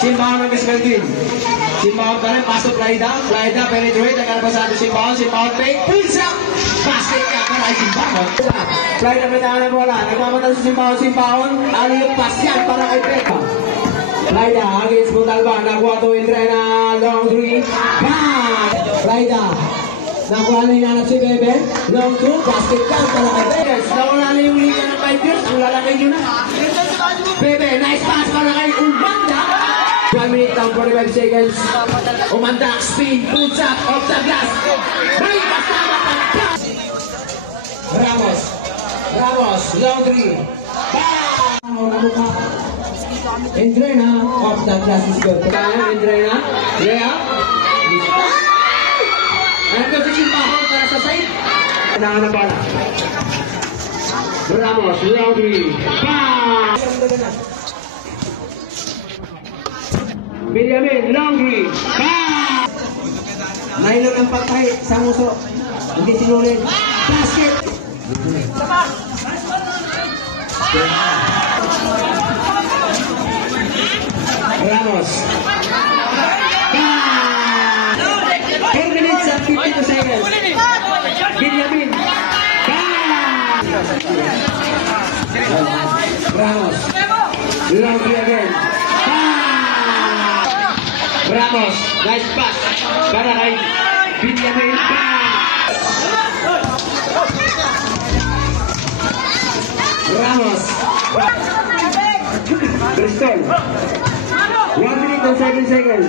Simbahan ng Mescaldin. Simbahan pa rin, pasok Laida. Laida, penetrate, nagkalapasado Simbahan. Simbahan, fake, pulsa! Basket ka, para ay Simbahan. Laida, may tahanan bola. Nagmamatang si Simbahan. Simbahan, aliyong pas yan para kay Pepa. Laida, against Montalban. Nakuha to Entrena, long three. Bang! Laida, nakuha na hinanap si Bebe. Long two, basket ka para kay Bebe. Nawala na yung liga ng 5 years. Ang lalaki nyo na. Bebe, nice pass para kay Umbanda. 1 minute down, 45 seconds. Umanda, speed, puts up, off the glass. May kasama pa. Ramos. Ramos, long three. Bang! Entrena, off the glass is good. Entrena, Lea. Ano si Simbahan para sa side? Kailangan na bala. Ramos, long three. Bang! Benjamin, long three. Bang! Nailon ang patay sa muso. Hindi sinulid. Basket! Ramos. Bang! 4 minutes at 52 seconds. Benjamin. Bang! Ramos. Long three again. Ramos, nice pass para kay Benjamin. Ramos. Bristol. 1 minute and 7 seconds.